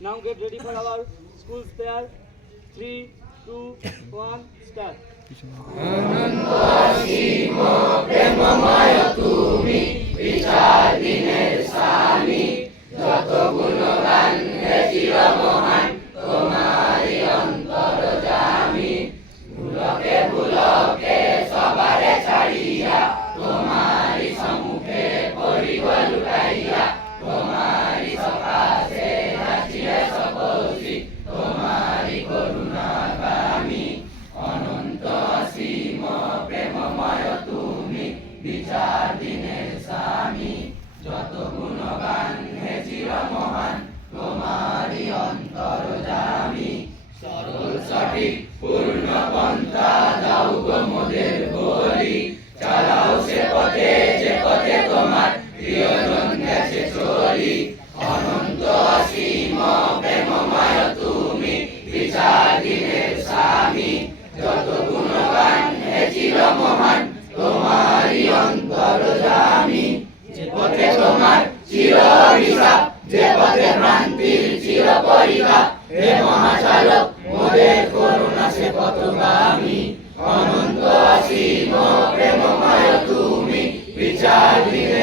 Now get ready for our school's prayer. Three, two, one, start. Anantasi সরল সঠিক পূর্ণ পন্থা দাও গো মোদের বলি। চালাও সে পথে, যে পথে তোমার প্রিয়জন গেছে চলি। অনন্ত অসীম প্রেমময় তুমি বিচার দিনের স্বামী। যত গুণগান হেছিল মহান, তোমারই অন্তর জামি যে পথে তোমার চির যে পথে পারিবা হে মহাচালক মোদের করুণা সে পথগামী অনন্ত অসীম প্রেমময় তুমি বিচার দিলে